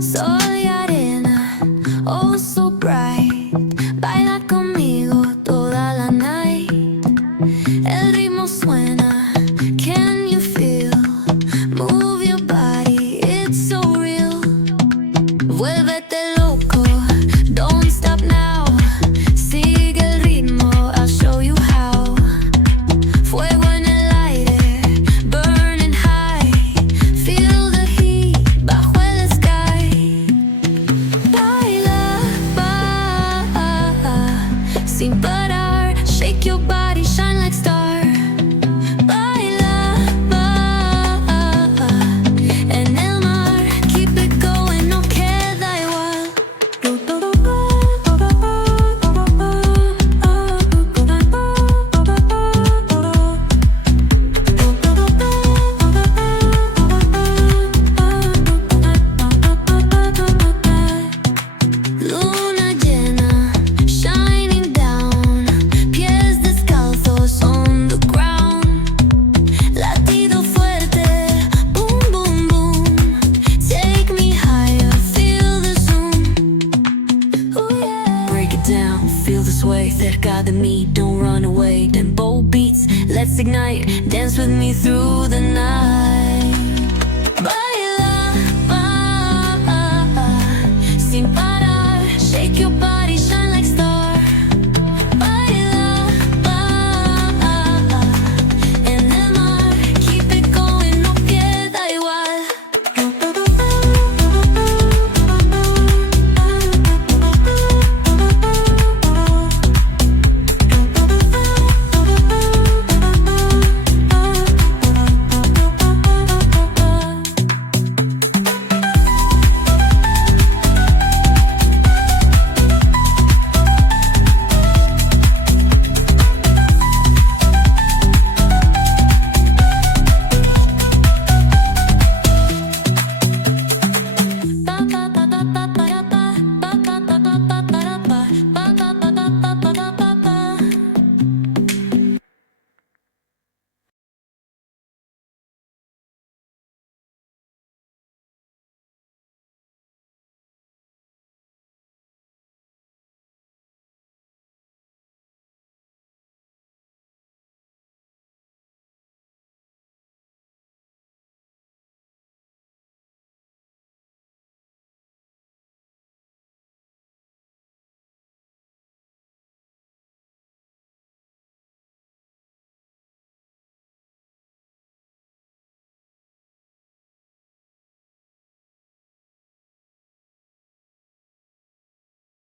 Soy arena, oh so bright. Baila conmigo toda la night. El ritmo suena, can you feel? Move your body, it's so real. Vuélvete loco, don't stop now. Sigue el ritmo, I'll show you how. Fuego en el aire, burning high. Feel the heat bajo el sky. Baila, sin parar. Shake your body, shine like star. Baila, en el mar. Keep it going, no queda igual. Luna llena, shining down. Pies descalzos on the ground. Latido fuerte, boom, boom, boom. Take me higher, feel the zoom. Ooh, yeah. Break it down, feel the sway. Cerca de mí, don't run away. Tempo beats, let's ignite. Dance with me through the night.